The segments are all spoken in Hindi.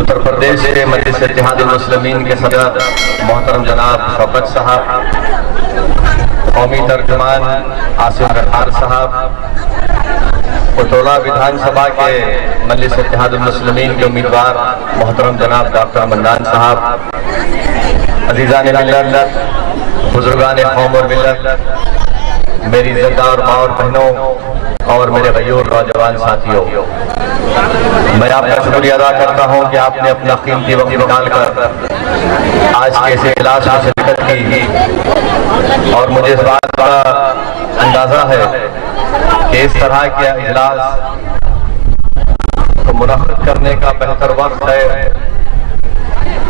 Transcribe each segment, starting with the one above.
उत्तर प्रदेश के मजलिस इत्तेहादुल मुस्लिमीन के सदर मोहतरम जनाब शौकत साहब, कौमी तर्जुमान आसिम गद्दार साहब, पटोला विधानसभा के मजलिस इत्तेहादुल मुस्लिमीन के उम्मीदवार मोहतरम जनाब डॉक्टर मंदान साहब, अजीज़ान मिल्लत, बुजुर्गान कौम और मिल्लत, मेरी इज़्ज़तदार माँ और बहनों और मेरे भाइयों नौजवान साथियों, मैं आपका शुक्रिया अदा करता हूं कि आपने अपना कीमती वक्त निकालकर आज के इस इजलास में शिरकत की। और मुझे इस बात का अंदाजा है कि इस तरह के इजलास को मुनक्किद करने का बेहतर वक्त है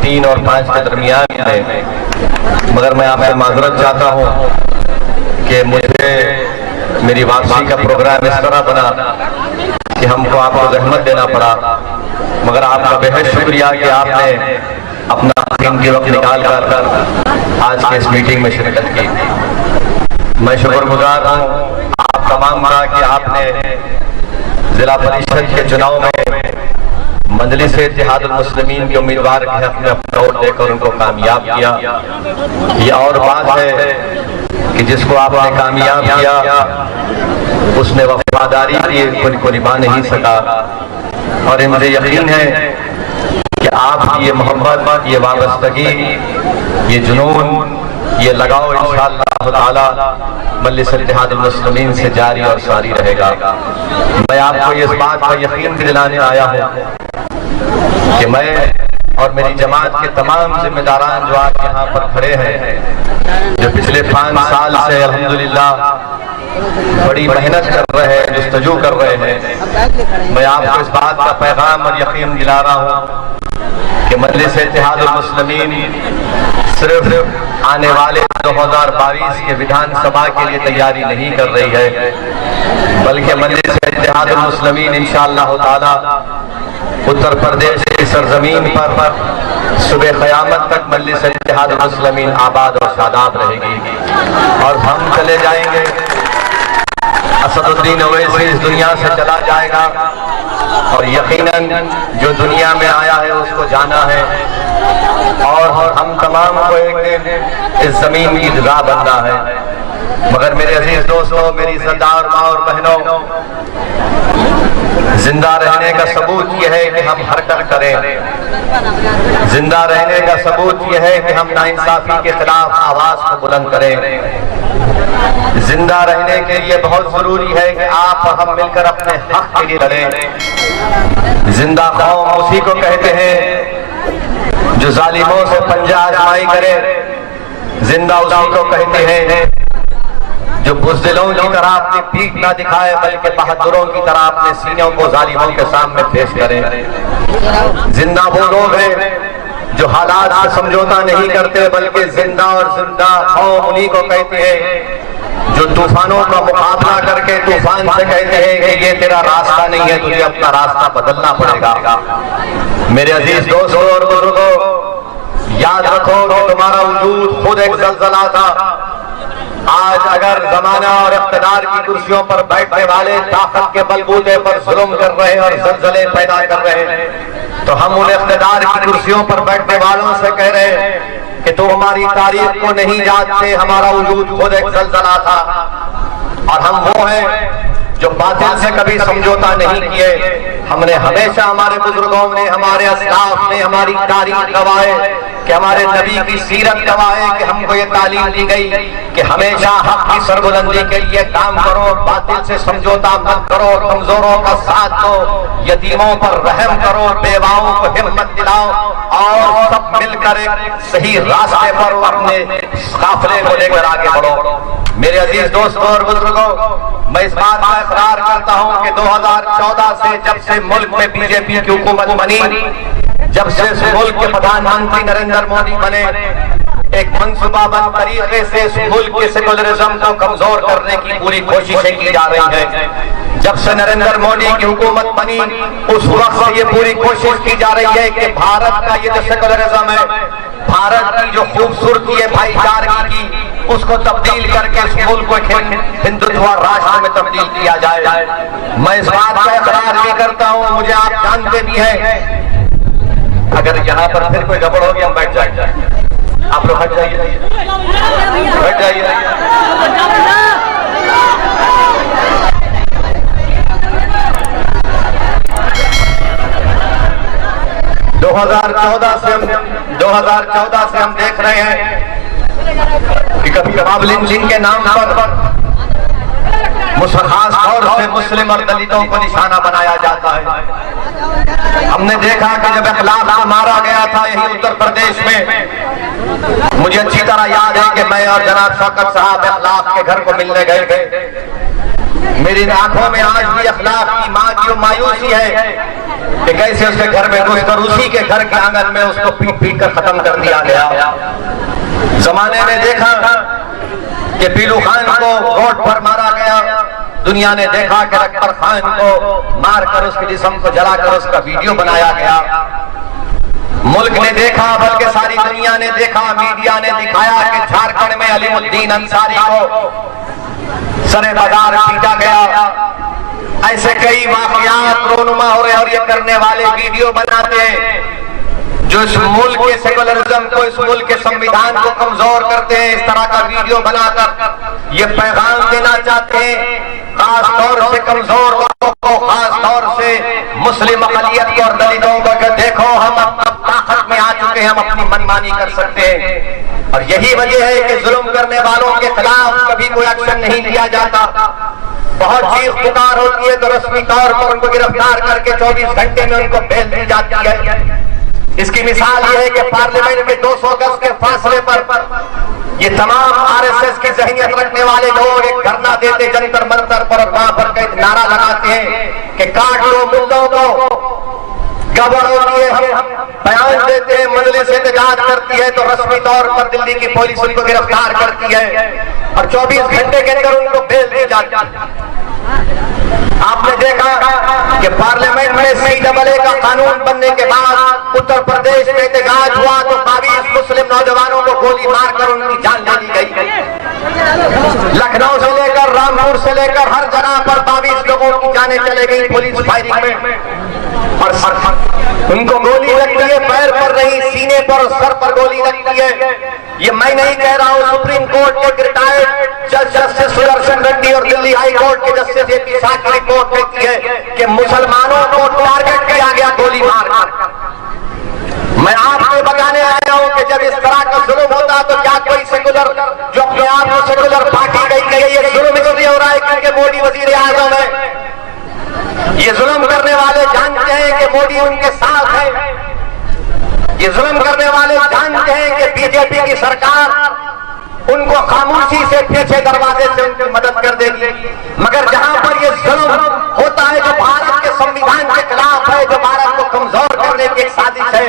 3 और 5 के दरमियान में, मगर मैं आपसे माजरत चाहता हूं कि मुझे मेरी वापसी का प्रोग्राम इस तरह बना कि हमको आपको जहमत देना पड़ा, मगर आपका बेहद शुक्रिया कि आपने अपना कीमती वक्त निकाल कर आज के इस मीटिंग में शिरकत की। मैं शुक्रगुजार हूँ आप तमाम का कि आपने जिला परिषद के चुनाव में मजलिस इत्तेहादुल मुस्लिमीन के उम्मीदवार के हक में अपना वोट देकर उनको कामयाब किया। ये और बात है कि जिसको आपने कामयाब किया उसने वफादारी को निभा नहीं सका, और मुझे यकीन है कि आपकी ये मोहब्बत, ये वाबस्तगी, ये जुनून, ये लगाव इंशाअल्लाह ताला मजलिस इत्तेहादुल मुस्लिमीन से जारी और सारी रहेगा। मैं आपको इस बात का यकीन दिलाने आया हूँ कि मैं और मेरी जमात के तमाम जिम्मेदारान जो आज यहाँ पर खड़े हैं, जो पिछले 5 साल से अल्हम्दुलिल्लाह बड़ी मेहनत कर रहे हैं, जुस्तजू कर रहे हैं, मैं आपको इस बात का पैगाम और यकीन दिला रहा हूँ कि मजलिस इत्तेहादुल मुस्लिमीन सिर्फ आने वाले 2022 के विधानसभा के लिए तैयारी नहीं कर रही है, बल्कि मजलिस इत्तेहादुल मुस्लिमीन इंशाअल्लाह ताला उत्तर प्रदेश की सरजमीन पर सुबह क़यामत तक मजलिस इत्तेहादुल मुस्लिमीन आबाद और शादाब रहेगी। और हम चले जाएंगे, असदुद्दीन ओवैसी इस दुनिया से चला जाएगा, और यकीनन जो दुनिया में आया है उसको जाना है, और हम तमाम को एक दिन इस जमीन की ग़िज़ा बनना है। मगर मेरे अजीज दोस्तों, मेरी इज़्ज़तदार माँ और बहनों, जिंदा रहने का सबूत यह है कि हम हरकत करें। जिंदा रहने का सबूत यह है कि हम नाइंसाफी के खिलाफ आवाज को बुलंद करें। जिंदा रहने के लिए बहुत जरूरी है कि आप और हम मिलकर अपने हक के लिए लड़ें। जिंदा कौम उसी को कहते हैं जो जालिमों से पंजा आजमाई करे। जिंदा उसी को कहते हैं जो बुज़दिलों की तरह अपनी पीठ ना दिखाए, बल्कि बहादुरों की तरह अपने सीनों को जालिमों के सामने पेश करें। जिंदा वो लोग हैं जो हालात से समझौता नहीं करते, बल्कि जिंदा और जिंदा कौम उन्हीं को कहते हैं जो तूफानों का मुकाबला करके तूफान से कहते हैं कि ये तेरा रास्ता नहीं है, तुझे अपना रास्ता बदलना पड़ेगा। मेरे अजीज दोस्तों और बुजुर्गों, याद रखो कि तुम्हारा वजूद खुद एक ज़लज़ला था। आज अगर जमाना और इक़्तिदार की कुर्सियों पर बैठने वाले ताकत के बलबूते पर जुल्म कर रहे हैं और ज़लज़ले पैदा कर रहे हैं, तो हम उन इक़्तिदार की कुर्सियों पर बैठने वालों से कह रहे हैं कि तुम हमारी तारीख को नहीं जानते, हमारा वजूद खुद एक ज़लज़ला था। और हम वो हैं जो बातिल से कभी समझौता नहीं किए। हमने हमेशा, हमारे बुजुर्गों ने, हमारे अस्लाफ ने, हमारी तारीख गवाह है कि हमारे नबी की सीरत गवाह है कि हमको ये तालीम दी गई कि हमेशा हक की सरबुलंदी के लिए काम करो, बातिल से समझौता मत करो, कमजोरों का साथ दो, यतीमों पर रहम करो, बेवाओं को हिम्मत दिलाओ, और सब मिलकर एक सही रास्ते पर अपने काफिले को लेकर आगे बढ़ो। मेरे अजीज दोस्तों और बुजुर्गों, मैं इस बात का इकरार करता हूं कि 2014 से जब से मुल्क में बीजेपी की हुकूमत बनी, जब से मुल्क के प्रधानमंत्री नरेंद्र मोदी बने, एक मनसूबाबंद तरीके से इस मुल्क के सेकुलरिज्म को कमजोर करने की पूरी कोशिशें की जा रही हैं। जब से नरेंद्र मोदी की हुकूमत बनी उस वक्त से ये पूरी कोशिश की जा रही है कि भारत का ये जो सेकुलरिज्म है, भारत की जो खूबसूरती है भाईचारे की, उसको तब्दील करके इस मुल्क को हिंदुत्व राष्ट्र में तब्दील किया जाए। मैं इस बात का इकरार भी करता हूँ, मुझे आप जानते भी हैं अगर यहाँ पर फिर कोई गड़बड़ होगी हम बैठ जाएंगे। आप लोग हट जाइए, बैठ जाइए। 2014 से हम देख रहे हैं कि कभी नवाब लिंचिंग के नाम पर खास तौर से मुस्लिम और दलितों को निशाना बनाया जाता है। हमने देखा कि जब इखलाक को मारा गया था यही उत्तर प्रदेश में, मुझे अच्छी तरह याद है कि मैं और जनाब शौकत साहब इखलाक के घर को मिलने गए थे। मेरी आंखों में आज भी इखलाक की माँ की मायूसी है कि कैसे उसके घर में घुस कर उसी के घर के आंगन में उसको पीट पीट कर खत्म कर दिया गया। जमाने में देखा कि पीलू खान को रोड पर मारा गया, दुनिया ने देखा कि अकबर खान को मारकर उसके जिस्म को जलाकर उसका वीडियो बनाया गया। मुल्क ने देखा, बल्कि सारी दुनिया ने देखा, मीडिया ने दिखाया कि झारखंड में अलीमुद्दीन अंसारी को सरे बाजार पीटा गया। ऐसे कई वाकयात रोनुमा हो रहे और ये करने वाले वीडियो बनाते हैं जो इस मुल्क के सेकुलरिज्म को, इस मुल्क के संविधान को कमजोर करते हैं। इस तरह का वीडियो बनाकर ये पैगाम देना चाहते हैं खास तौर से कमजोर लोगों को, खास तौर से मुस्लिम अक़लियत को और दलितों को कि देखो हम अब ताकत में आ चुके हैं, हम अपनी मनमानी कर सकते हैं। और यही वजह है कि जुल्म करने वालों के खिलाफ कभी कोई एक्शन नहीं लिया जाता। बहुत चीख पुकार होती है तो रस्मी तौर पर उनको गिरफ्तार करके 24 घंटे में उनको बेल दी जाती है। इसकी मिसाल यह है कि पार्लियामेंट में 200 गज के फासले पर ये तमाम आरएसएस की ज़हनियत रखने वाले लोग एक धरना देते जंतर मंतर पर और वहां पर एक नारा लगाते हैं कि काट लो मुल्लों को। गड़बड़ होती है, हम बयान देते हैं, मजलिस एहतजाज करती है तो रस्मी तौर पर दिल्ली की पुलिस उनको गिरफ्तार करती है और 24 घंटे के अंदर उनको बेल दी जाती है। आपने देखा कि पार्लियामेंट में CAA का कानून बनने के बाद उत्तर प्रदेश में एहतजाज हुआ तो 22 मुस्लिम नौजवानों को गोली मारकर उनकी जान ले ली गई। लखनऊ से लेकर रामपुर से लेकर हर जगह पर 22 लोगों की जानें चले गई पुलिस फायरिंग में। और उनको गोली लगती है पैर पर नहीं, सीने पर, सर पर गोली लगती है। ये मैं नहीं कह रहा हूँ, सुप्रीम कोर्ट के रिटायर्ड जस्टिस सुदर्शन रेड्डी और दिल्ली हाई कोर्ट के जस्टिस AP शाह की रिपोर्ट कहती है कि मुसलमानों को टारगेट किया गया गोली मारकर। मैं आपको बताने आया हूँ कि जब इस तरह का जुल्म होता तो क्या कोई सेकुलर जो अपने आप को सेकुलर पार्टी कही गई, ये जुल्म इसलिए हो रहा है क्योंकि मोदी वजीर आजम है। ये जुल्म करने वाले जानते हैं कि मोदी उनके साथ है। ये जुल्म करने वाले जानते हैं कि बीजेपी की सरकार उनको खामोशी से पीछे दरवाजे से उनकी मदद कर देगी। मगर जहां पर ये जुल्म होता है जो भारत के संविधान के खिलाफ है, जो भारत को कमजोर करने की एक साजिश है,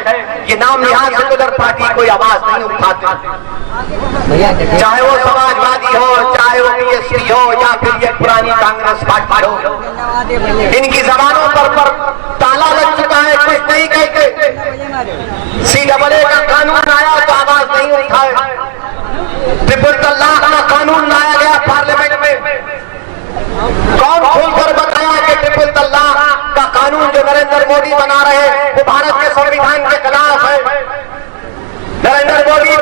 ये नाम निहाल सेकुलर पार्टी कोई आवाज नहीं उठाती। चाहे वो समाजवादी हो, चाहे वो BSP हो या फिर ये पुरानी कांग्रेस पार्टी हो, इनकी जबानों पर ताला लग चुका है, कुछ नहीं कहते। CAA का कानून आया तो आवाज नहीं उठाए। ट्रिपल तलाक का कानून लाया गया पार्लियामेंट में, कौन खुलकर बताया कि ट्रिपल तलाक का कानून जो नरेंद्र मोदी बना रहे वो भारत के संविधान के खिलाफ है। नरेंद्र मोदी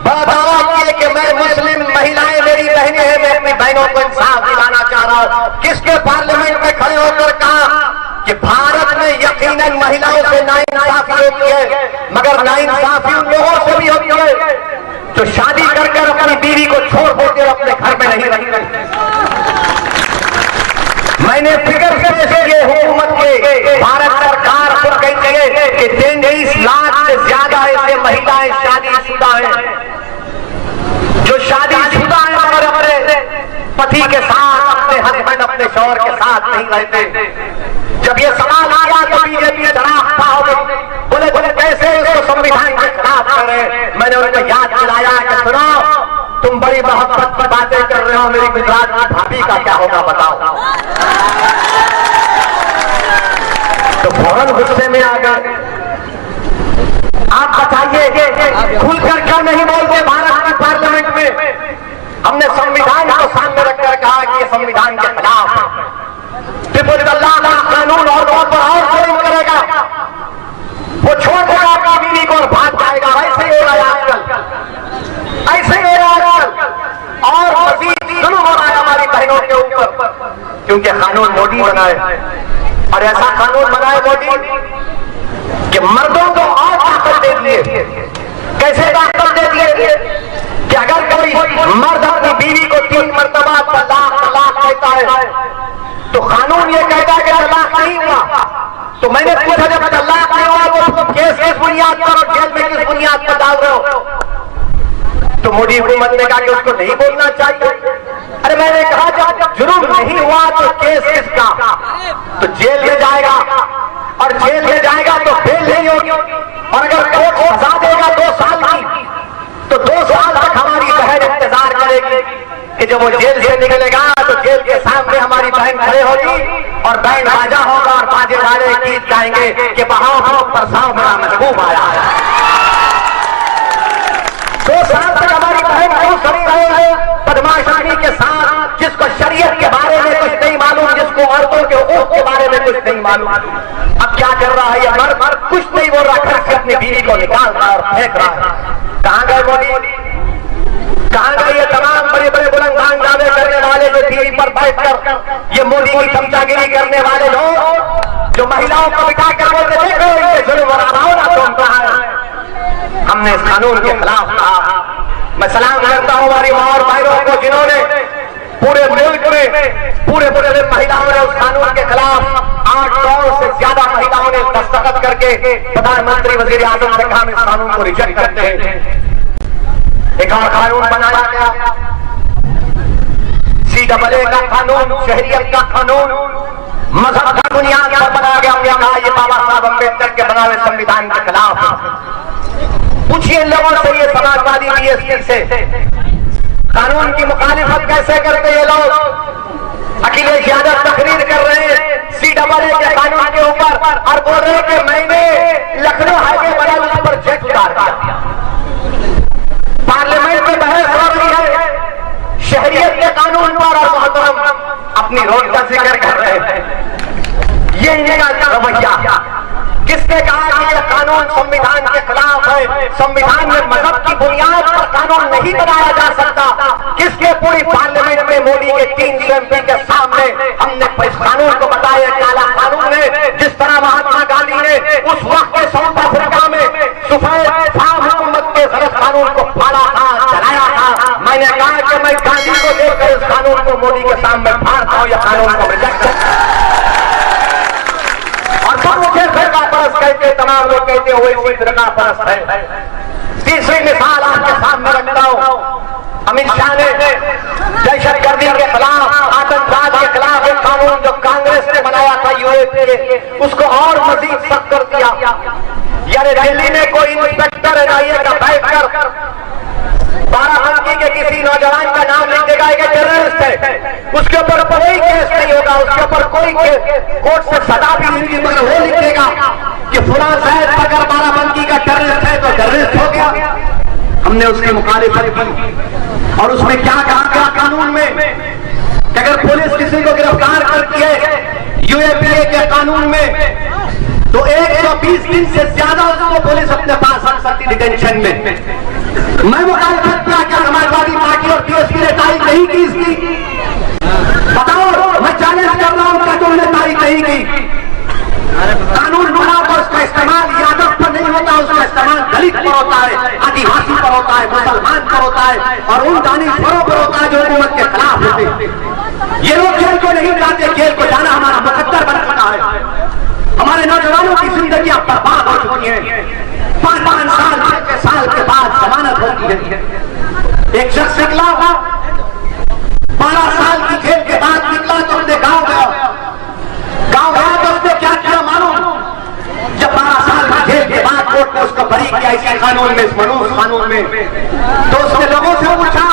बड़ा दावा किए कि मैं मुस्लिम महिलाएं मेरी बहनें हैं, मैं अपनी बहनों को इंसाफ दिलाना चाह रहा हूं। किसके पार्लियामेंट में खड़े होकर कहा कि भारत में यकीनन महिलाओं से नाइंसाफी होती है, मगर नाइंसाफी उन लोगों से भी होती है जो शादी कर अपनी बीवी को छोड़ देते और अपने घर में नहीं रखते। मैंने फिगर से ये हुकूमत के भारत सरकार खुद कहती है कि 33 लाख से ज्यादा ऐसे महिलाएं शादीशुदा हैं जो शादीशुदा हैं मगर अपने पति के साथ, अपने हस्बैंड, अपने शौहर के साथ नहीं रहते। जब ये सवाल आया तो बीजेपी शराब हो गई, बोले कैसे इसको संविधान के खिलाफ कर रहे हैं। मैंने उनको याद दिलाया कि सुनो, तुम बड़ी मोहब्बत की बातें कर रहे हो, मेरी गुजरात की भाभी का क्या होगा बताओ। तो फौरन गुस्से में आ गए। आप बताइए खुलकर क्यों नहीं बोलते भारत की पार्लियामेंट में? हमने संविधान को सामने रखकर कहा कि ये संविधान के खिलाफ है। ट्रिपल तलाक का कानून और पर और जुल्म करेगा, वो छोड़ देगा ऐसे ही आजकल और मजीद जुल्म हो रहा है हमारी बहनों के ऊपर, क्योंकि कानून मोदी बनाए और ऐसा कानून बनाए मोदी कि मर्दों को और ताकत दे दिए। कैसे ताकत दे दिए कि अगर कोई मर्द अपनी बीवी को 3 मरतबा तलाक देता है तो कानून ये कहता है कि तलाक नहीं हुआ। तो मैंने पूछा जब तलाक नहीं हुआ तो केस किस बुनियाद पर और जेल में किस बुनियाद पर डाल रहे हो? तो मोदी हुकूमत ने कहा कि उसको नहीं बोलना चाहिए। अरे मैंने कहा जब जुर्म नहीं हुआ तो केस किसका? तो जेल में जाएगा और जेल में जाएगा तो बेल नहीं होगी, और अगर कोर्ट सजा देगा 2 साल की तो 2 साल तक हमारी बहन इंतजार करेगी कि जब वो जेल से निकलेगा तो जेल के सामने हमारी बहन खड़े होगी और बैंड बाजा होगा और बाजे वाले गीत गाएंगे कि बहाव हो परसाव मेरा महबूब आया है। 2 साल तक हमारी बहन क्यों खड़ी रहे बदमाशी के साथ, जिसको शरीयत के बारे में कुछ नहीं मालूम, जिसको औरतों के हुकूक के बारे में कुछ नहीं मालूम। अब क्या कर रहा है ये मर्द? कुछ नहीं बोल रहा, घर से अपनी बीवी को निकाल रहा और फेंक रहा है। कहां गए मोदी? कहां गए ये तमाम बड़े बड़े बुलंद दावे करने वाले जो टीवी पर बैठकर ये मोदी की चमचागिरी करने वाले लोग जो महिलाओं को बिठा कर बोलते देखो इनके जुल्म और आवाज़ ना तुम कहा है। हमने इस कानून के खिलाफ कहा। मैं सलाम करता हूं हमारी मां और भाइयों को जिन्होंने पूरे मुल्क में पूरे महिलाओं ने उस कानून के खिलाफ 8 करोड़ से ज्यादा महिलाओं ने दस्तखत करके प्रधानमंत्री वजीर आजम से कहा इस कानून को रिजेक्ट करते हैं। एक और कानून बनाया गया CAA का कानून, शहरियत का कानून, मजहब की बुनियाद पर बनाया गया। हमने कहा ये बाबा साहब अम्बेडकर के बनाए संविधान के खिलाफ। पूछिए लोगों से ये समाजवादी BSP से कानून की मुखालिफत कैसे करते ये लोग? अखिलेश यादव तकरीर कर रहे हैं CAA के कानून के ऊपर और बोल रहे हैं कि मैंने लखनऊ हाईवे बना उस पर जेट उतार दिया। पार्लियामेंट में बहस हो रही है शहरियत के कानून पर और मोहतरम अपनी रोड का जिक्र कर रहे हैं। ये इनका रवैया। किसने कहा कि यह कानून संविधान के खिलाफ है? संविधान में मजहब की बुनियाद पर कानून नहीं बनाया जा सकता। किसके पूरी पार्लियामेंट में मोदी के 300 MP के सामने हमने इस कानून को बताया काला कानून है। जिस तरह महात्मा गांधी ने उस वक्त के साउथ अफ्रीका में सफेद फार्म हुकूमत के गलत कानून को फाड़ा था, चलाया था। मैंने कहा कि मैं गांधी को देखकर इस कानून को मोदी के सामने फाड़ता हूं, यह कानून को रिजेक्ट और सब मुझे फिरका परस्त कहते, तमाम लोग कहते हुए इसी फिरका परस्त है। तीसरी मिसाल आपके सामने रखता हूं। अमित शाह ने दहशतगर्दी के खिलाफ, आतंकवाद के खिलाफ एक कानून जो कांग्रेस ने बनाया था UAPA, उसको और मजीद सख्त कर दिया। यानी दिल्ली में कोई इंस्पेक्टर NIA का बैठकर बाराबंकी के किसी नौजवान का नाम लिख देगा कि टेररिस्ट है, उसके ऊपर कोई केस नहीं होगा, उसके ऊपर कोई कोर्ट से सजा भी नहीं होगी, मगर वो लिख देगा कि फुला साहब अगर बाराबंकी का टेररिस्ट है तो टेररिस्ट हो गया। हमने उसकी मुखालिफत की और उसमें क्या कहा गया कानून में कि अगर पुलिस किसी को गिरफ्तार करती है UAPA के कानून में तो 120 दिन से ज्यादा उसको पुलिस अपने पास रख सकती डिटेंशन में। मैं मुखालिफत किया, क्या समाजवादी पार्टी और BSP ने तारीख नहीं की इसकी? बताओ, मैं चैलेंज कर रहा हूं, क्या तुमने तारीख नहीं की? कानून बना पर उसका इस्तेमाल यादव पर नहीं होता, उसका इस्तेमाल दलित पर होता है, आदिवासी पर होता है, मुसलमान पर होता है और उन दानिशवरों पर होता है जो हुकूमत के खिलाफ होते हैं। ये लोग जेल को नहीं जाते, जेल को जाना हमारा मुकद्दर बन चुका है। हमारे नौजवानों की जिंदगी अब बर्बाद हो चुकी है। 5-5 साल के बाद जमानत होती है। एक शख्स निकला 12 साल की जेल के बाद निकला तो अपने गांव गया तो उसने क्या किया मालूम? जब 12 साल की जेल के बाद कोर्ट ने उसको बरी किया इसी कानून में, इस मनूस कानून में, तो उसने लोगों से पूछा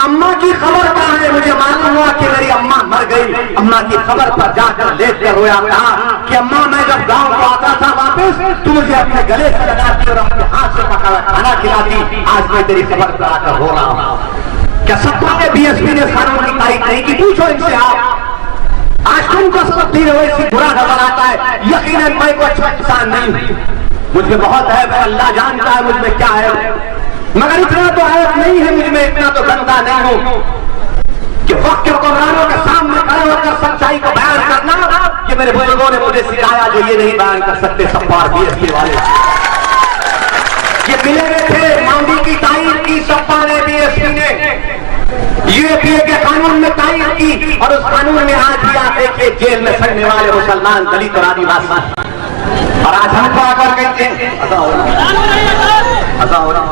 अम्मा की खबर कहाँ है? मुझे मालूम हुआ कि मेरी अम्मा मर गई। अम्मा की खबर पर जाकर लेट कर रोया, कहा कि अम्मा मैं जब गांव को आता था वापस तू मुझे अपने गले से लगाती और अपने हाथ से पकड़ा खाना खिलाती। आज मैं तेरी खबर पर आकर रो रहा हूँ। क्या सबको BSP ने कानून की तारीफ नहीं की? पूछो इनसे आप। आज तुमको सबक दी रहे इसी बुरा नजर आता है। यकीनन मैं कोई अच्छा इंसान नहीं हूँ, मुझमें बहुत है, अल्लाह जानता है मुझमें क्या है। मगर इतना तो आयत नहीं है मुझ में, इतना तो गंदा नहीं हूं कि वक्त के हुक्मरानों के सामने खड़े होकर सच्चाई को बयान करना, ये मेरे बुजुर्गों ने मुझे सिखाया, जो ये नहीं बयान कर सकते सप्पार बीएसपी वाले। ये मिले हुए थे मांडी की तारीफ की सप्पा ने, बीएसपी ने यूएपीए के कानून में तारीफ की, और उस कानून में आज भी आप देखिए जेल में सड़ने वाले मुसलमान, दलित और आदिवासी, और आज हमको आकर कहते हैं ऐसा हो रहा।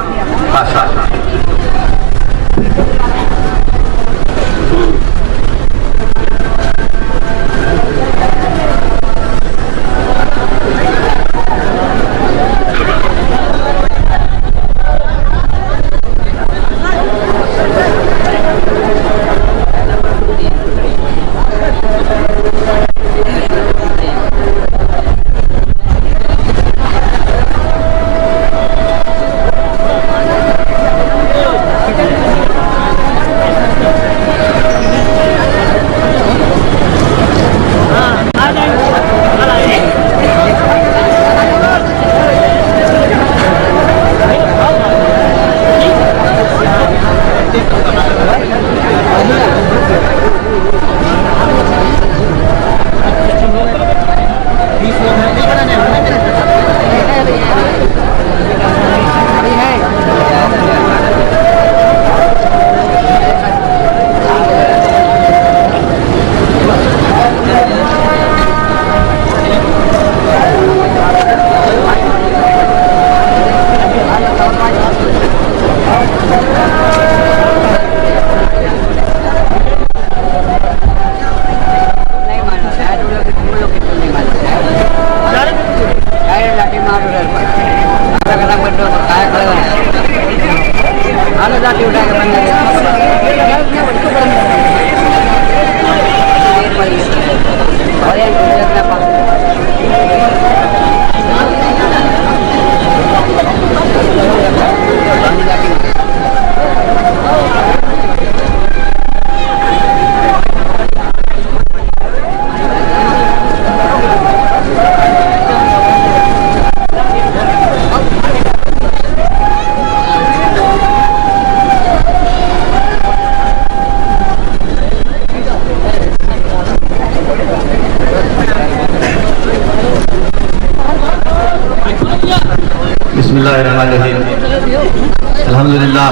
अल्हम्दुलिल्लाह,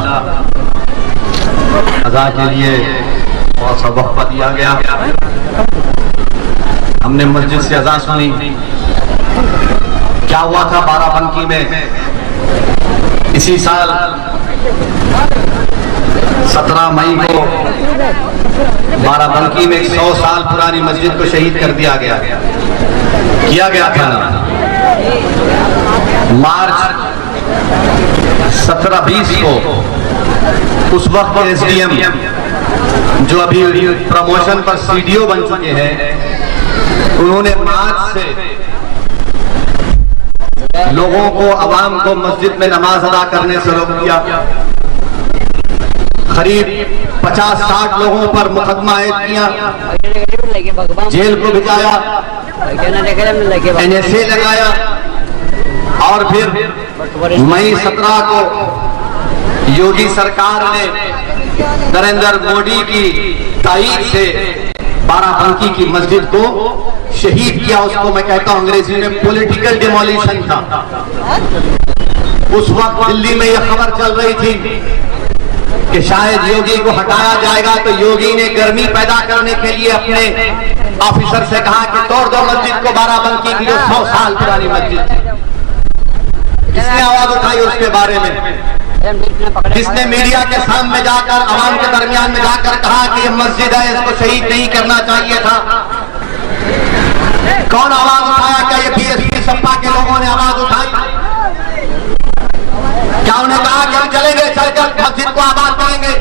अज़ा के लिए बहुत सा वक़्फ़ा दिया गया। हमने मस्जिद से अज़ा सुनी। क्या हुआ था बाराबंकी में इसी साल 17 मई को बाराबंकी में 100 साल पुरानी मस्जिद को शहीद कर दिया गया था ना। मार्च 17-20 को उस वक्त एसडीएम जो अभी प्रमोशन पर सीडीओ बन चुके हैं, उन्होंने मार्च से लोगों को, अवाम को मस्जिद में नमाज अदा करने से रोक दिया। करीब 50-60 लोगों पर मुकदमा आयद किया, जेल को भिजाया, NSA लगाया, और फिर मई 17 को योगी सरकार ने नरेंद्र मोदी की तारीख से बाराबंकी की मस्जिद को शहीद किया। उसको मैं कहता हूं अंग्रेजी में पॉलिटिकल डिमोलिशन था। उस वक्त दिल्ली में यह खबर चल रही थी कि शायद योगी को हटाया जाएगा, तो योगी ने गर्मी पैदा करने के लिए अपने ऑफिसर से कहा कि तोड़ दो मस्जिद को, बाराबंकी की जो 100 साल पुरानी मस्जिद थी। किसने आवाज उठाई उसके बारे में? किसने मीडिया के सामने जाकर, आवाम के दरमियान में जाकर कहा कि ये मस्जिद है, इसको शहीद नहीं करना चाहिए था? कौन आवाज उठाया? क्या ये बीएसपी सपा के लोगों ने आवाज उठाई? क्या उन्हें कहा कि हम चलेंगे, चलकर मस्जिद को आबाद करेंगे?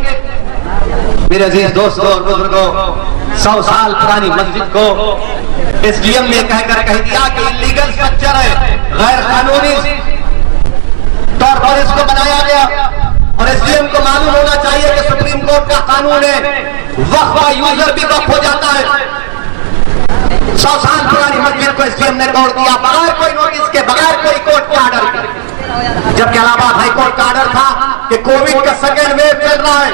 मेरे अजीज दोस्तों और बुजुर्गों, 100 साल पुरानी मस्जिद को एसडीएम ने कहकर कह दिया कि इलीगल स्ट्रक्चर है, गैर कानूनी तौर पर इसको बनाया गया। और एसडीएम को मालूम होना चाहिए कि सुप्रीम कोर्ट का कानून है, वक्फ का यूजर भी वक्फ हो जाता है। 100 साल पुरानी मस्जिद को एसडीएम ने तोड़ दिया, बगैर कोई नोटिस के, बगैर कोई कोर्ट का ऑर्डर के। जबकि इलाहाबाद हाई कोर्ट का ऑर्डर था कि कोविड का सेकेंड वेव चल रहा है,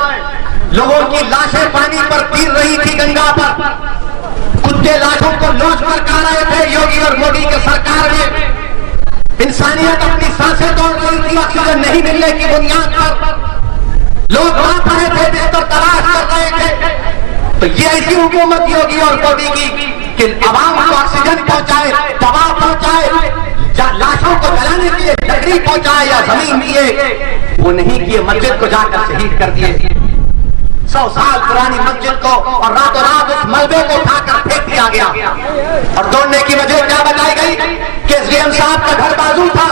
लोगों की लाशें पानी पर गिर रही थी गंगा पर, कुत्ते लाशों को लॉन्च कर खा रहे थे योगी और मोदी के सरकार में, इंसानियत अपनी सांसें तोड़ रही थी ऑक्सीजन नहीं मिलने की बुनियाद पर, लोग कांप रहे थे, बिस्तर तलाश कर रहे थे। तो ये ऐसी हुकूमत योगी और मोदी की कि आवाम को ऑक्सीजन पहुंचाए, दवा पहुंचाए, लाशों को जलाने के लिए लकड़ी पहुंचाए या जमीन दिए, वो नहीं किए, मस्जिद को जाकर शहीद कर दिए। 100 साल पुरानी मस्जिद को और रातों रात उस मलबे को उठाकर फेंक दिया गया। और तोड़ने की वजह क्या बताई गई कि एसडीएम साहब का घर बाजू था,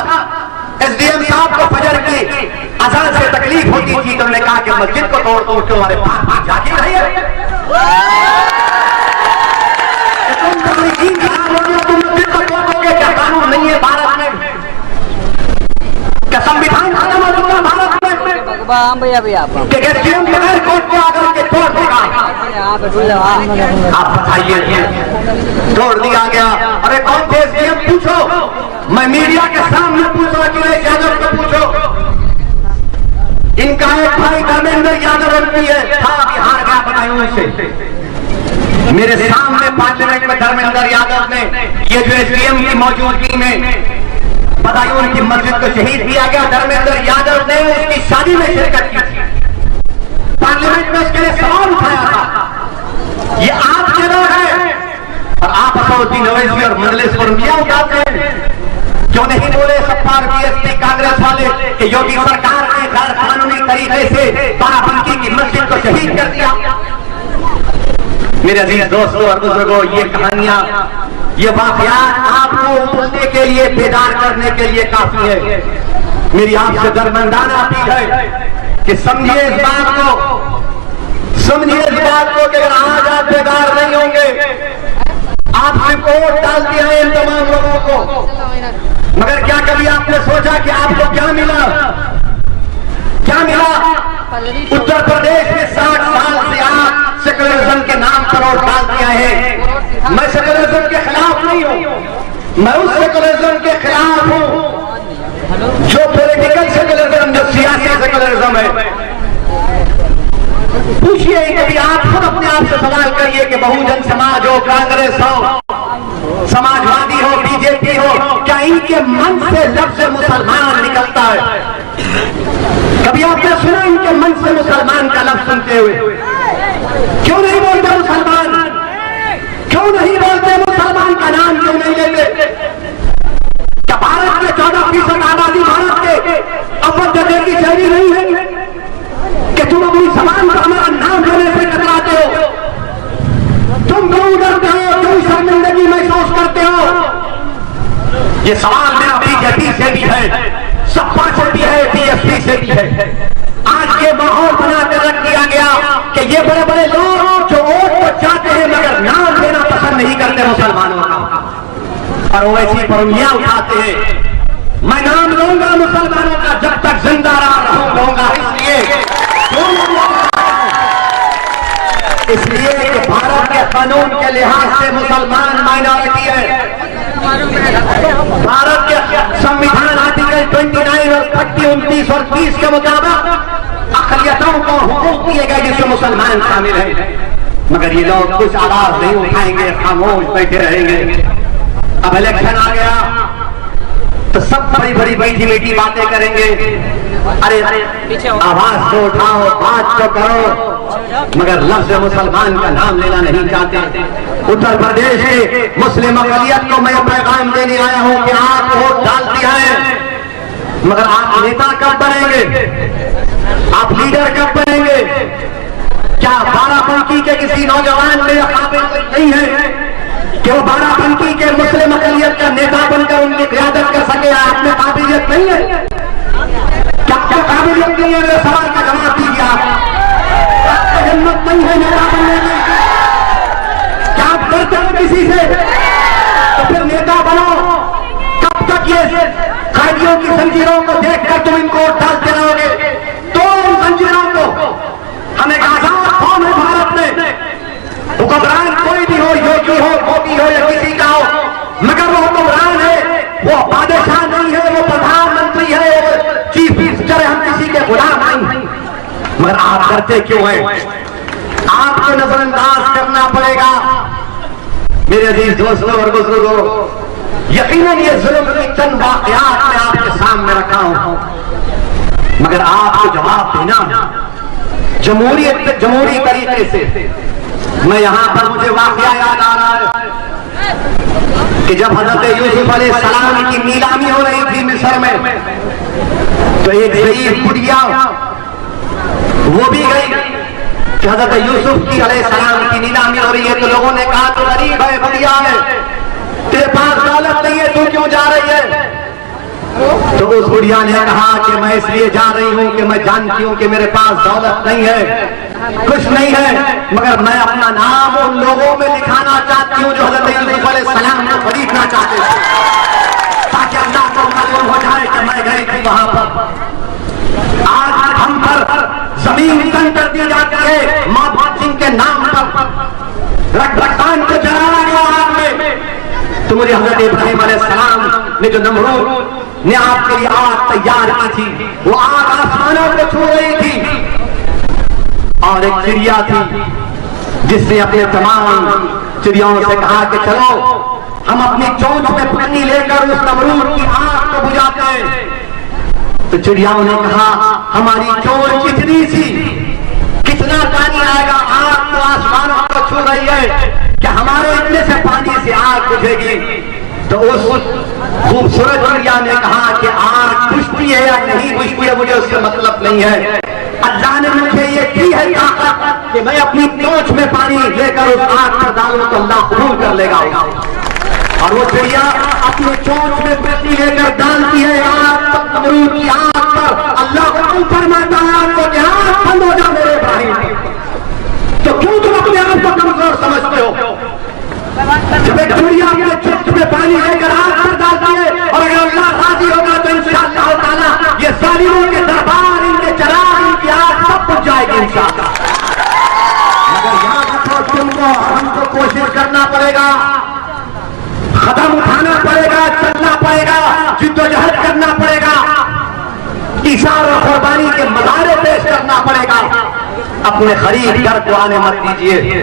एसडीएम साहब को फजर की अजान से तकलीफ होती थी, तो उन्होंने कहा कि मस्जिद को तोड़ दो, तुम्हारे पास जाके रही है, तुम मस्जिद को तोड़ोगे, क्या कानून नहीं है भारत में, क्या संविधान खत्म हो चुका भारत में, कि एसडीएम बगैर कोर्ट को आकर के तोड़ देगा। आप बताइए, तोड़ दिया गया। अरे कौन थे एसडीएम पूछो, मैं मीडिया के सामने पूछ रहा, अखिलेश यादव को पूछो, इनका एक भाई धर्मेंद्र यादव एमपी है, था बिहार का, बताइए उनसे। मेरे सामने पार्लियामेंट में धर्मेंद्र यादव ने ये जो एसडीएम की मौजूदगी में बताइए उनकी मस्जिद को शहीद किया गया। धर्मेंद्र यादव ने उसकी शादी में शिरकत की थी, पार्लियामेंट में उसके लिए सवाल उठाया था। ये आपके लोग हैं और आप असदुद्दीन ओवैसी और मंडलेश पर उंगलियां उठाते हैं। क्यों नहीं बोले सत्तार बीएसपी कांग्रेस वाले कि योगी सरकार ने गैर कानूनी तरीके से बाराबंकी की मस्जिद को शहीद कर दिया। मेरे अजीज दोस्तों और बुजुर्गों, ये कहानियां, ये वाकयात आपको उठने के लिए, बेदार करने के लिए काफी है। मेरी आपसे दरमंदाना अपील है कि समझिए इस बात को, समझिए इस बात को कि अगर आज आप बेदार नहीं होंगे, आपने वोट डाल दिया है इन तमाम लोगों को, मगर क्या कभी आपने सोचा कि आपको क्या मिला? क्या मिला? उत्तर प्रदेश में 60 साल से आप सेकुलरिज्म के नाम पर वोट डाल दिया है। मैं सेकुलरिज्म के खिलाफ नहीं हूं, मैं उस सेकुलरिज्म के खिलाफ हूं जो पॉलिटिकल सेकुलरिज्म, जो सियासी सेकुलरिज्म है। पूछिए कभी आप खुद अपने आप से सवाल करिए कि बहुजन समाज हो, कांग्रेस हो, समाजवादी हो, बीजेपी हो, क्या इनके मन से लफ्ज मुसलमान निकलता है? कभी आपने सुना इनके मन से मुसलमान का लफ्ज सुनते हुए? क्यों नहीं बोलते मुसलमान? क्यों नहीं बोलते मुसलमान का नाम क्यों नहीं लेते? क्या भारत के 14% आबादी भारत के अव्वल दर्जे की शहरी नहीं है कि तुम अपनी जबान पर हमारा नाम लेने से कतराते हो? तुम क्यों डरते हो? क्यों शर्मिंदगी महसूस करते हो? ये सवाल मेरा बीजेपी से भी है, सपा से भी है, बीएसपी से भी है। आज के माहौल बनाकर रख दिया गया कि ये बड़े बड़े लोग जो वोट को चाहते हैं मगर नाम लेना पसंद नहीं करते मुसलमानों का, और ओवैसी पर उंगलियां उठाते हैं। मैं नाम लूंगा मुसलमानों का जब तक जिंदा रहूंगा, इसलिए कि भारत के कानून के लिहाज से मुसलमान माइनॉरिटी है। भारत के संविधान आर्टिकल 29 और 30, 29 और 30 के मुताबिक अक़लियतों को हुकूक दिए गए जिसमें मुसलमान शामिल है, मगर ये लोग कुछ आवाज नहीं उठाएंगे, खामोश बैठे रहेंगे। अब इलेक्शन आ गया तो सब बड़ी बड़ी मीठी मीठी बातें करेंगे, अरे आवाज तो उठाओ, बात तो करो, मगर लफ्ज मुसलमान का नाम लेना नहीं चाहते। उत्तर प्रदेश के मुस्लिम अक़लियत को मैं पैगाम देने आया हूं कि आप वोट डाल दिया है, मगर आप नेता कब बनेंगे? आप लीडर कब बनेंगे? क्या बाराबंकी के किसी नौजवान में यह काबिल नहीं है कि वो बाराबंकी के मुस्लिम अक़लियत का नेता बनकर उनकी क़यादत कर सके? आप में काबिलियत नहीं है? क्या काबिलियत नहीं है? मेरे सवाल का जवाब दीजिए। आप हिम्मत नहीं है नेता बनने की? क्या आप डरते हो किसी से? तो फिर नेता बनो। कब तक ये कैदियों की जंजीरों को देखकर तुम इनको डालते रहोगे? तो इन जंजीरों को, हम एक आजाद कौम है भारत में, हुक्मरान कोई भी हो, योगी हो, मोदी हो या किसी का हो, मगर वो हुक्मरान है, वो बादशाह नहीं है, वो प्रधानमंत्री है, वो चीफ मिनिस्टर है, हम किसी के गुलाम नहीं मगर आप डरते क्यों हैं? आपको नजरअंदाज करना पड़ेगा। मेरे अजीज दोस्तों और बुजुर्गों, यकीनन ये जुल्म की चंद वाकयात मैं आपके सामने रखा हूं, मगर आपको जवाब देना जमहूरी तरीके से। मैं यहां पर मुझे वाकया याद आ रहा है कि जब हजरत यूसुफ अलैहिस्सलाम की नीलामी हो रही थी मिस्र में, तो एक ज़ईफ बुढ़िया वो भी गई कि हजरत यूसुफ की अलैहिस्सलाम की नीलामी हो रही है। तो लोगों ने कहा तो गरीब है, बुढ़िया है, तेरे पास दौलत नहीं है, तू क्यों जा रही है? तो उस बुढ़िया ने कहा कि मैं इसलिए जा रही हूं कि मैं जानती हूं कि मेरे पास दौलत नहीं है, कुछ नहीं है, मगर मैं अपना नाम उन लोगों में लिखाना चाहती हूं जो हजरत यूसुफ अलैहिस्सलाम को खरीदना चाहते थे, ताकि अल्लाह को मालूम हो जाए कि मैं गई थी वहां पर। आज हम पर जमीन तंग कर दी जाती है महबूब सिंह के नाम पर, रखवान को जलाया गया आग में। तो मुझे हजरत इब्राहिम अलैहिस्सलाम ने जो नमरूद ने आपके लिए आग तैयार की थी, वो आग आसमानों को छू रही थी, और एक चिड़िया थी जिसने अपने तमाम चिड़ियाओं से कहा कि चलो हम अपनी चोंच में पानी लेकर उस नमरूद की आग को बुझाते हैं। तो चिड़ियाओं ने कहा हमारी चोंच कितनी सी, कितना पानी आएगा, आग तो आसमानों को छू रही है, क्या हमारे इतने से पानी से आग बुझेगी? तो उस खूबसूरत चिड़िया ने कहा कि आग बुझती है या नहीं बुझती है मुझे उससे मतलब नहीं है, अल्लाह ने मुझे ये दी है ताकत कि मैं अपनी चोंच में पानी लेकर उस आग पर डालूं तो अल्लाह कबूल कर लेगा। और वो चिड़िया अपनी चोंच में पानी लेकर डालती है आग पर, नमरूद की आग पर। अल्लाह को फरमाता है आपको कि आग बंद हो जा मेरे इब्राहिम। तो क्यों तुम अपने आप को कमजोर समझते हो? जब एक चिड़िया अपने चोंच में पानी लेकर आग पर डालती है, और अगर अल्लाह राजी होगा तो इंशाअल्लाह ताला ये जालिमों के दरबार, इनके चराग, इनकी आग सब कुछ जाएगी इंशाअल्लाह। मगर याद रखो, तुमको हमको कोशिश करना पड़ेगा, कदम उठाना पड़ेगा, चलना पड़ेगा, जिद्दोजहद करना पड़ेगा, इशार और कुर्बानी के मज़ारे पेश करना पड़ेगा। अपने खरीद घर को आने मत दीजिए।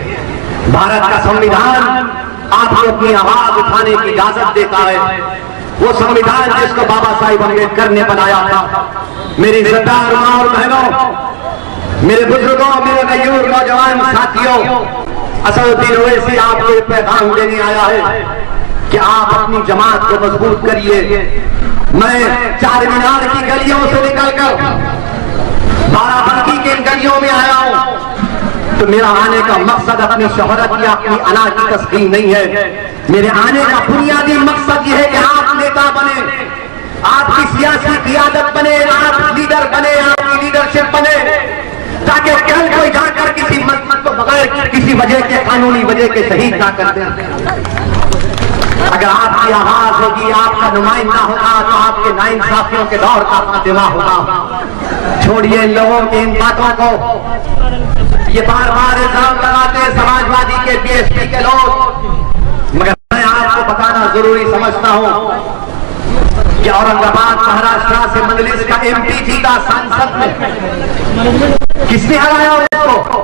भारत का संविधान आपको अपनी आवाज उठाने की इजाजत देता है, वो संविधान जिसको बाबा साहिब अम्बेडकर ने बनाया था। मेरी इज्जतदार मां और बहनों, मेरे बुजुर्गों, मेरे गयूर नौजवान साथियों, असदुद्दीन ओवैसी आपको एक पैगाम देने आया है कि आप अपनी जमात को मजबूत करिए। मैं चार मीनार की गलियों से निकलकर बाराबंकी के इन गलियों में आया हूं, तो मेरा आने का मकसद अपनी शोहरत या अपनी अना की तस्कीन नहीं है। मेरे आने का बुनियादी मकसद यह है कि आप नेता बने, आपकी सियासी क़ियादत बने, आप लीडर बने, आपकी लीडरशिप बने, ताकि कल कोई जाकर किसी मस्जिद को बगैर किसी वजह के, कानूनी वजह के शहीद ना कर दें। अगर आपकी आवाज होगी, आपका नुमाइंदा होगा, तो आपके नाइंसाफियों के दौर का खात्मा होगा। छोड़िए इन लोगों की इन बातों को। ये बार बार इल्जाम लगाते हैं समाजवादी के, बीएसपी के लोग, मगर मैं आपको बताना जरूरी समझता हूं कि औरंगाबाद महाराष्ट्र से मजलिस का एमपी जीता सांसद में, किसने हराया उसको?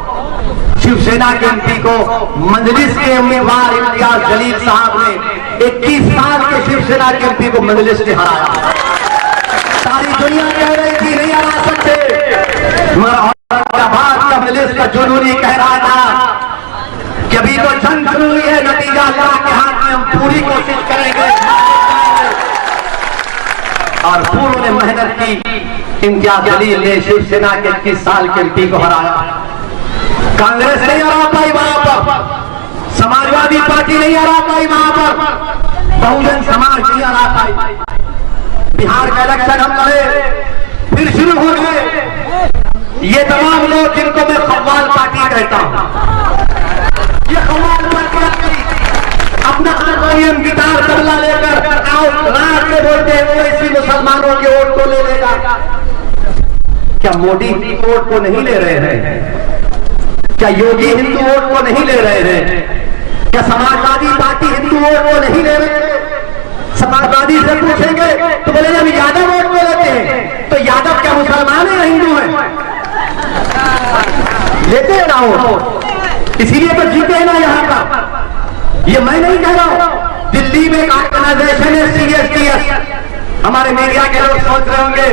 शिवसेना के एमपी को मजलिस के उम्मीदवार इम्तियाज जलील साहब ने 21 साल के शिवसेना के एमपी को मजलिस ने हराया। सारी दुनिया कह रही थी नहीं हरा सकते, मगर औरंगाबाद का मजलिस का जुनूनी कह रहा था कि अभी तो जंग शुरू हुई है, नतीजा अल्लाह के हाथ में, हम पूरी कोशिश करेंगे। और पूर्व ने मेहनत की, इम्तियाज जलील ने शिवसेना के 21 साल के एमपी को हराया। कांग्रेस नहीं हरा पाई वहां पर, समाजवादी पार्टी नहीं हरा पाई वहां पर, बहुजन समाज नहीं हरा पाई। बिहार का इलेक्शन हम लड़े, फिर शुरू हो गए ये तमाम लोग जिनको मैं खव्वाल पार्टी कहता हूं। ये खव्वाल पार्टी अपना हारमोनियम, गिटार, तबला लेकर रात में बोलते हैं वो इसी मुसलमानों के वोट को ले लेगा। क्या मोदी वोट को नहीं ले रहे हैं? क्या योगी हिंदू वोट को नहीं ले रहे हैं? क्या समाजवादी पार्टी हिंदू वोट को नहीं ले रहे हैं? समाजवादी से पूछेंगे तो बोले जब यादव वोट को लेते हैं, तो यादव क्या मुसलमान है या हिंदू है? लेते हैं ना वोट, इसीलिए तो जीते हैं ना यहाँ पर। ये मैं नहीं कह रहा हूं, दिल्ली में एक ऑर्गेनाइजेशन है CSTS। हमारे मीडिया के लोग सोच रहे होंगे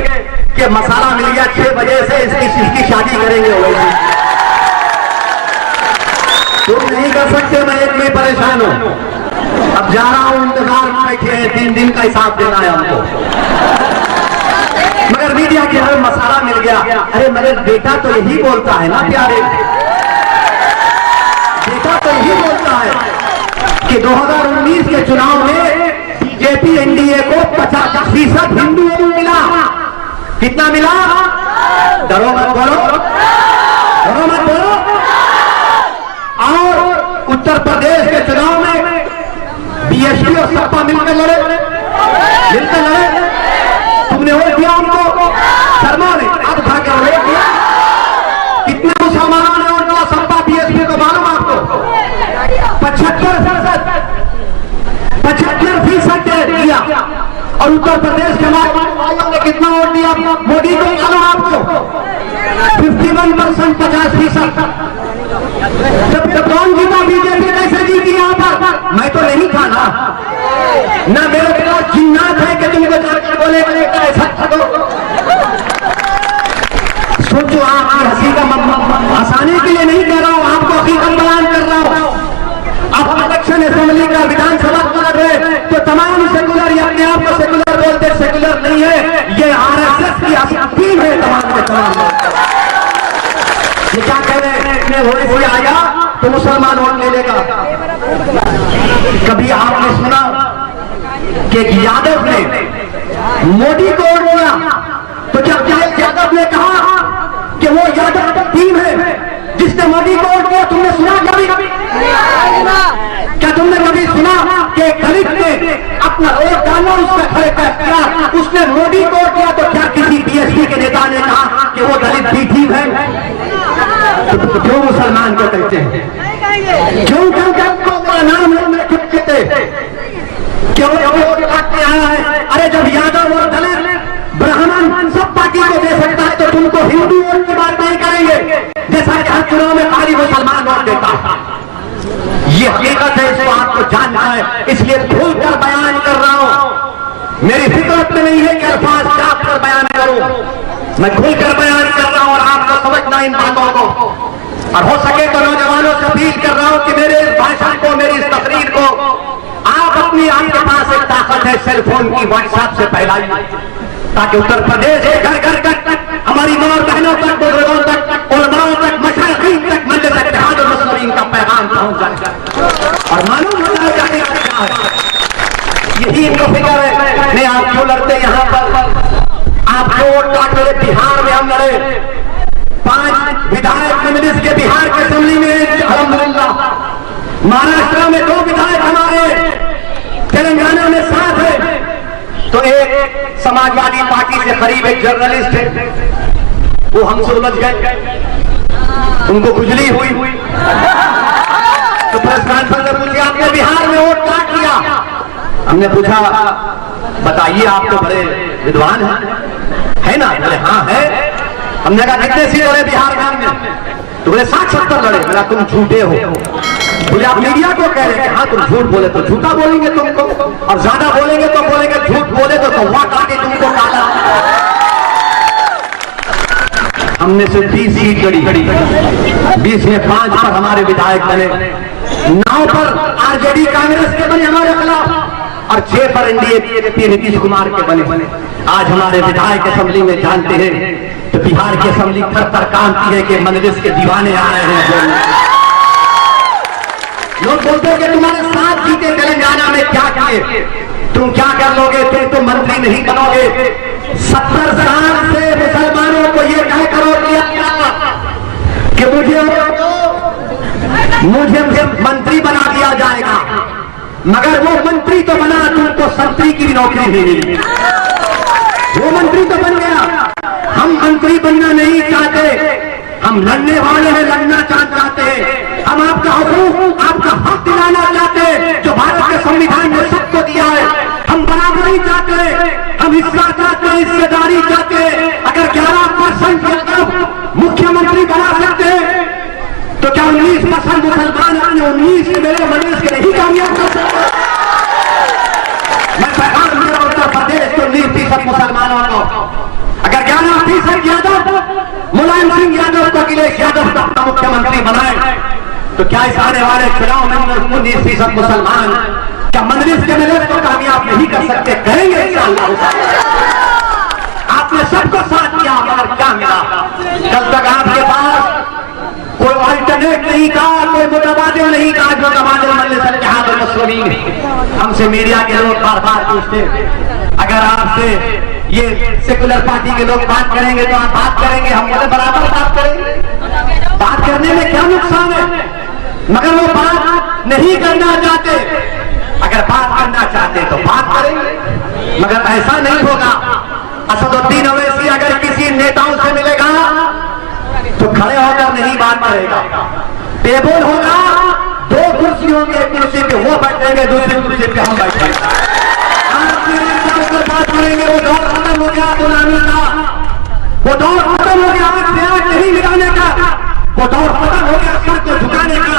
कि मसाला मिल गया 6 बजे से इसकी शादी करेंगे। तुम नहीं कर सकते, मैं एक में परेशान हूं। अब जा रहा हूं, इंतजार में बैठे हैं, 3 दिन का हिसाब देना है हमको। मगर मीडिया के हमें मसाला मिल गया। अरे मगर बेटा तो यही बोलता है ना प्यारे, बेटा तो यही बोलता है कि 2019 के चुनाव में बीजेपी एनडीए को 50% हिंदुओं को मिला। कितना मिला? डरो मत बोलो, डरो मत बोलो। और उत्तर प्रदेश के चुनाव में बीएसपी और सपा मिलकर लड़े। तुमने वोट दिया उनको, शर्मा ने अब खा के वोट दिया। कितने मुसलमानों ने वोट दिया सपा बीएसपी को मालूम आपको? 75% दिया। और उत्तर प्रदेश के भाइयों ने कितना वोट दिया मोदी को मालूम आपको? 51%, 50%। जब कौन जीता? बीजेपी कैसे जीती यहाँ पर? मैं तो नहीं था ना मेरे पास जिन्नात है कि तुमको जाकर बोले ऐसा करो। सोचो, आपकी हंसी का हंसाने के लिए नहीं कह रहा हूं, आपको हकीकत बयान कर रहा हूं। अब इलेक्शन असेंबली का विधानसभा चुनाव है तो तमाम सेकुलर या अपने आप को सेकुलर बोलते, सेकुलर नहीं है, ये RSS की स्कीम है तमाम के तमाम। ये क्या कह रहे हैं? वोट आया तो मुसलमान वोट ले लेगा। कभी आपने सुना कि यादव ने मोदी को वोट दिया तो जब यादव ने कहा कि वो यादव टीम है जिसने मोदी को वोट दिया, तुमने सुना कभी? क्या तुमने कभी सुना कि दलित ने अपना वोट डाला, उसका खड़े किया, उसने मोदी को वोट दिया? तो क्या किसी बीएसपी के नेता ने कहा कि वो दलित भी ठीक है? तो क्यों मुसलमान को कहते हैं? क्यों नाम कहते? क्यों आया है? अरे जब यादव और दलित ब्राह्मण सब पार्टी को दे सकता है तो तुमको हिंदू वोट की बात नहीं करेंगे, जैसा कि हर चुनाव में खाली मुसलमान वोट देता है। ये हकीकत है, इसको आपको जानना है, इसलिए खुलकर बयान कर रहा हूं। मेरी फितरत में नहीं है कि अल्फाज छाप कर बयान करूं, मैं खुलकर बयान कर रहा हूं और आपको समझना इन बातों को। और हो सके तो नौजवानों से अपील कर रहा हूं कि मेरे इस भाषण को, मेरी इस तकरीर को आप अपनी, आपके पास एक ताकत है सेलफोन की, व्हाट्सएप से फैलाइए, ताकि उत्तर प्रदेश के घर घर तक, हमारी माँ और बहनों तक, बुजुर्गों तक, उलमाओं तक, मशाइखीन तक, मजलिस इत्तेहाद और मुस्लिमीन का पैगाम पहुंच जाए और मालूम हो जाए क्या है। यही इनको फिक्र है। नहीं, आप क्यों लड़ते यहाँ पर? आप वोट काट रहे। बिहार में हम लड़े, 5 विधायक कांग्रेस के बिहार के असेंबली में अल्हम्दुलिल्लाह। महाराष्ट्र में 2 विधायक हमारे, तेलंगाना में 7 है। तो एक समाजवादी पार्टी से करीब एक जर्नलिस्ट है, वो हमसे उलझ गए, उनको खुजली हुई। तो प्रेस कॉन्फ्रेंस में पूछा, आपने बिहार में वोट काट दिया? हमने पूछा, बताइए, आप तो बड़े विद्वान है ना? बोले हाँ है। हमने कहा कितने सीट लड़े बिहार में? तो बोले 60-70 लड़े। बोला तुम झूठे हो। बोले आप मीडिया को कह रहे हैं? हाँ, तुम झूठ बोले तो झूठा बोलेंगे तुमको, और ज्यादा बोलेंगे तो बोलेंगे, झूठ बोले तो कौवा काटे तुमको काला। हमने सिर्फ 20 सीट लड़ी, 20 में 5 पर हमारे विधायक बने, 9 पर आरजेडी कांग्रेस के बने हमारे खिलाफ, और 6 पर एनडीए बीजेपी नीतीश कुमार के बने। आज हमारे विधायक असेंबली में जानते हैं तो बिहार की असेंबली थर-थर कांपती है कि मजलिस के दीवाने आ रहे हैं। लोग बोलते हैं कि तुम्हारे 7 सीटें तेलंगाना में क्या किए, तुम क्या कर लोगे, तुम तो मंत्री नहीं बनोगे। 70 साल से मुसलमानों को ये कह करो कि मुझे मंत्री बना दिया जाएगा, मगर वो मंत्री तो बना, तुमको संतरी की भी नौकरी नहीं मिली। वो मंत्री तो बन गया, हम मंत्री बनना नहीं चाहते, हम लड़ने वाले हैं, लड़ना चाहते हैं। हम आपका हुकूक, आपका हक दिलाना चाहते हैं जो भारत के संविधान ने सबको दिया है। हम बराबरी चाहते हैं, हम हिस्सा चाहते हैं, हिस्सेदारी चाहते हैं। अगर 11% मुख्यमंत्री बना सकते हैं 1% मुसलमान अपने 19 के मेरे मनीष के नहीं कामयाब कर सकते। मैं पैगाम दे रहा हूं उत्तर प्रदेश के 19% मुसलमानों को, अगर 11% यादव मुलायम सिंह यादव को अखिलेश यादव को अपना मुख्यमंत्री बनाए तो क्या इस आने वाले चुनाव में 19% मुसलमान क्या मजलिस के मेले को कामयाब नहीं कर सकते? करेंगे इंशाअल्लाह। आपने सबको साथ किया मगर क्या मिला? जब तक आपके पास कोई अल्टरनेट नहीं था, कोई मुतबादिल नहीं था, जो मुतबादिल मजलिस इत्तेहाद मुस्लिमीन। हमसे मीडिया के लोग बार बार पूछते अगर आपसे ये सेकुलर पार्टी के लोग बात करेंगे तो आप बात करेंगे, हम बोले बराबर बात करेंगे। बात करने में क्या नुकसान है? मगर वो बात नहीं करना चाहते। अगर बात करना चाहते तो बात करेंगे, मगर ऐसा नहीं होगा। असदुद्दीन अवैसी अगर किसी नेताओं से मिलेगा तो खड़े होकर नहीं बात करेगा। टेबल होगा, 2 कुर्सी होंगे, एक कुर्सी पे वो बैठेंगे, दूसरी कुर्सी पे हम बैठेंगे। बात करेंगे, वो दौर खत्म हो गया गुलामी का, वो दौर खत्म हो गया आग से आग नहीं मिलाने का, वो दौर खत्म हो गया सर को झुकाने का,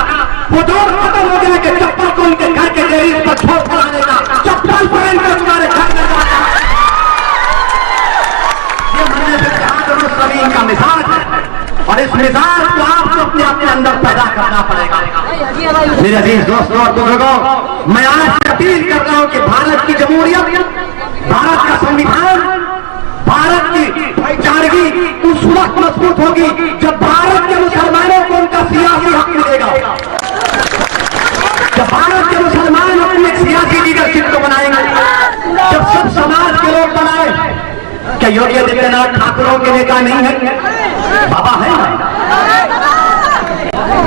वो दौर खत्म हो गया कि चप्पल को उनके घर के डेरी पर छोड़ कराने का, चप्पल पहनकर तुम्हारे घर में जाना। ये मजलिस इत्तेहाद मुस्लिमीन का मिजाज है और इस मिजाज को आपको अपने अंदर पैदा करना पड़ेगा। मेरे अजीज दोस्तों और बुजुर्गों, मैं आज अपील कर रहा हूं कि भारत की जमहूरियत, भारत का संविधान, भारत की भाईचारगी उस वक्त मजबूत होगी जब भारत के मुसलमानों को उनका सियासी हक मिलेगा, जब भारत के मुसलमान अपनी सियासी लीडरशिप को बनाएंगे, जब सब समाज के लोग बनाए। क्या योगी आदित्यनाथ ठाकुरों के नेता नहीं है? बाबा है ना,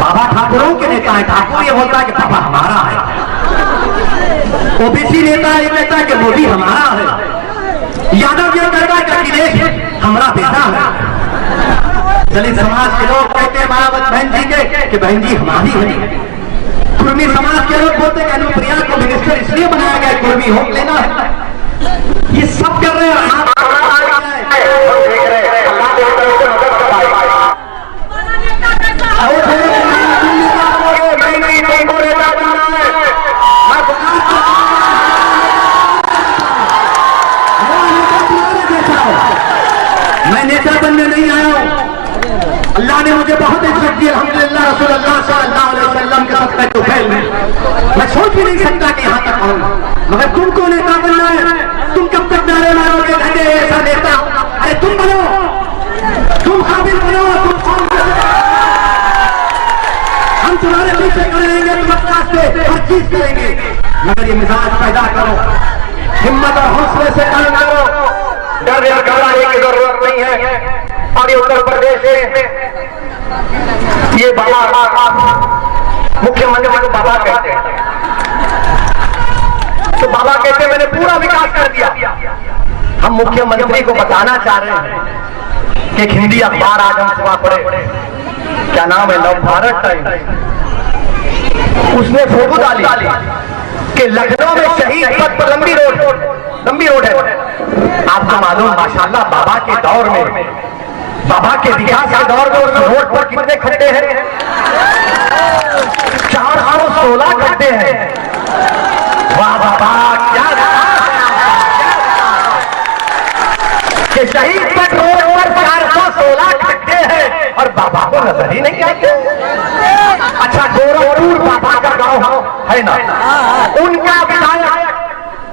बाबा ठाकुरों के नेता है। ठाकुर ये बोलता है कि बाबा हमारा है। ओबीसी नेता ये कहता है कि मोदी हमारा है। यादव ये कहता है कि अखिलेश हमारा बेटा है। दलित समाज के लोग कहते हैं मायावती बहन जी के कि बहन जी हमारी है। कुर्मी समाज के लोग बोलते हैं अनुप्रिया को मिनिस्टर इसलिए बनाया गया कुर्मी होम लेना है। ये सब कर रहे हैं। मैं नेता बनने नहीं आया हूं। अल्लाह ने मुझे बहुत इज्जत दी अल्हम्दुलिल्लाह। रसूलुल्लाह सल्लल्लाहु अलैहि वसल्लम के सदक़े तुफैल में मैं सोच भी नहीं सकता कि यहां तक आऊंगा। मगर तुमको नेता बनना है, तुम कब तक नारे मारोगे कहते ऐसा नेता? अरे तुम बनो, तुम काबिल बनो, हम तुम्हारे पीछे करेंगे, हर चीज करेंगे। मगर ये मिजाज पैदा करो, हिम्मत और हौसले से काम करो, डर या घबराने की जरूरत नहीं है। और ये उत्तर प्रदेश में ये बाबा मुख्यमंत्री को बाबा कहते हैं, तो बाबा कहते हैं मैंने पूरा विकास कर दिया। हम मुख्यमंत्री को बताना चाह रहे हैं कि एक हिंदी अखबार आज हम सुबह पढ़े, क्या नाम है, नव भारत टाइम्स, उसने फोटो डाली कि लखनऊ में शहीद पथ पर लंबी रोड है। आपको मालूम माशाल्लाह बाबा के दौर में, बाबा के विकास के दौर में उस रोड पर कितने खड्डे हैं? 416 खड्डे हैं। वाह बाबा, क्या कि शहीद पथ रोड पर 416 खड्डे हैं और बाबा को नजर ही नहीं आते। अच्छा, गोरखपुर बाबा का गांव है ना, उनका विधायक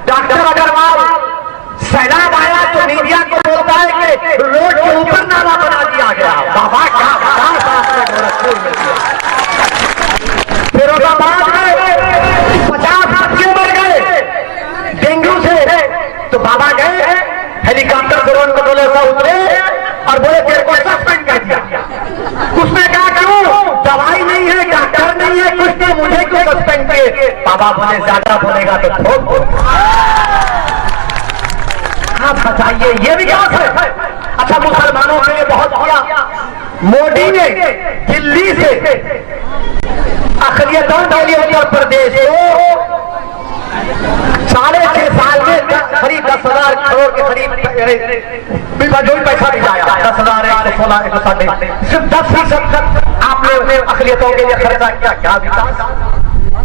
डॉक्टर अग्रवाल सैलाब आया तो मीडिया को बोलता है कि रोड के ऊपर नाला बना दिया गया। बाबा क्या गोरखपुर में फिरोजाबाद में 50 हाथियों मर गए डेंगू से, तो बाबा गए हेलीकॉप्टर ड्रोन को बोले उतरे और बोले तेरे को सस्पेंड कर दिया। उसने कहा क्यों? दवाई नहीं है, डॉक्टर नहीं है, कुछ नहीं, मुझे क्यों सस्पेंड किए? बाबा बोले ज्यादा बोलेगा तो ठोक। आप बताइए ये विकास है? अच्छा, मुसलमानों के लिए बहुत किया। मोदी ने दिल्ली से अक़लियतों के लिए उत्तर प्रदेश को 6.5 साल में करीब 10,000 करोड़ के करीब जो भी पैसा भी आया 10,000 116 160 सिर्फ 10% आपने अकलियतों के लिए खर्चा किया। क्या विकास?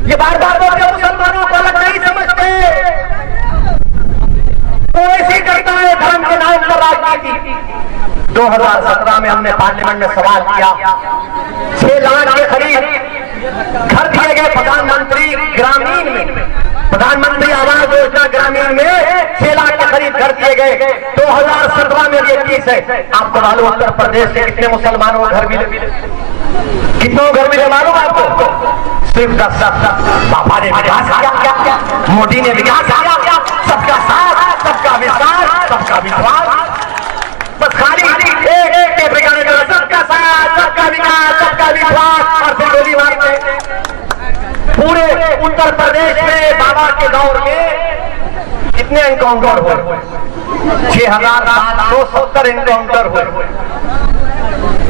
ये बार बार बोलते मुसलमानों को अलग नहीं समझते, वो ऐसे करता है धर्म के नाम पर राजनीति। 2017 में हमने पार्लियामेंट में सवाल किया, 6 लाख के करीब घर दिए गए प्रधानमंत्री ग्रामीण में, प्रधानमंत्री आवास योजना ग्रामीण में 6 लाख के करीब घर दिए गए। 2017 में ये केस है। आपको मालूम उत्तर प्रदेश के कितने मुसलमानों को घर मिले? कितनों घर मिले मालूम आपको? सिर्फ 10। पापा ने विकास किया, मोदी ने विकास किया, सबका साथ, सबका विश्वास, सबका विश्वास, बस खाली एक के ठिकाने पर सबका साथ, सबका विकास, सबका विश्वास, और फिर गोली मारते। पूरे उत्तर प्रदेश में बाबा के दौर में कितने एनकाउंटर हुए? 6,770 एनकाउंटर हुए,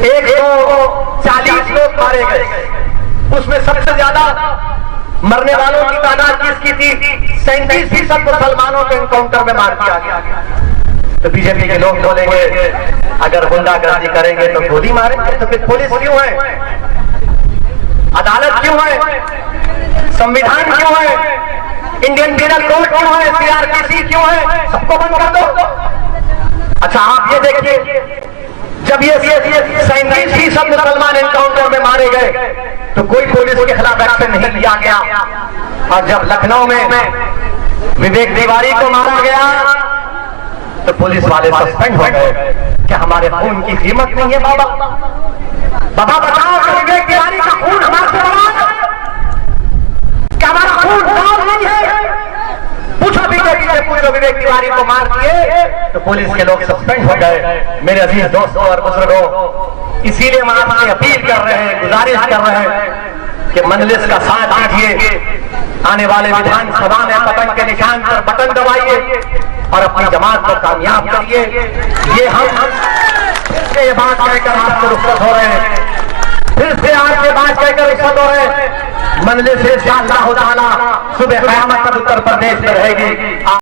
140 लोग मारे गए। उसमें सबसे ज्यादा मरने वालों की तादाद किसकी थी? 37% मुसलमानों को एनकाउंटर में मार दिया गया। तो बीजेपी के लोग बोलेंगे अगर गुंडागर्दी करेंगे तो गोली मारेंगे, तो फिर पुलिस क्यों है? अदालत क्यों है? संविधान क्यों है? इंडियन पीनल कोड क्यों है? CRPC क्यों है? सबको बंद कर दो। अच्छा आप ये देखिए, जब ये 37% मुसलमान एनकाउंटर में मारे गए तो कोई पुलिस के खिलाफ एक्शन नहीं लिया गया, और जब लखनऊ में विवेक तिवारी को मारा गया तो पुलिस वाले सस्पेंड हो गए। क्या हमारे खून की कीमत नहीं है? बाबा बाबा बताओ कि विवेक तिवारी का खून हमारे से बड़ा है? क्या हमारा खून लाल नहीं है? पूछो बीजेपी से, पूछो विवेक तिवारी को मार दिए तो पुलिस के लोग सस्पेंड हो गए। मेरे अजीज दोस्तों और बुजुर्गों, इसीलिए हम आपसे अपील कर रहे हैं, गुजारिश कर रहे हैं कि मजलिस का साथ दीजिए। आने वाले विधानसभा में पतंग के निशान पर बटन दबाइए और अपनी जमात को कामयाब करिए। ये ये बात कहकर आपसे रुखसत हो रहे हैं, फिर से आपसे बात कहकर रुखसत हो रहे हैं। मजलिस इंशाअल्लाह ताला सुबह क़यामत तक उत्तर प्रदेश में रहेगी।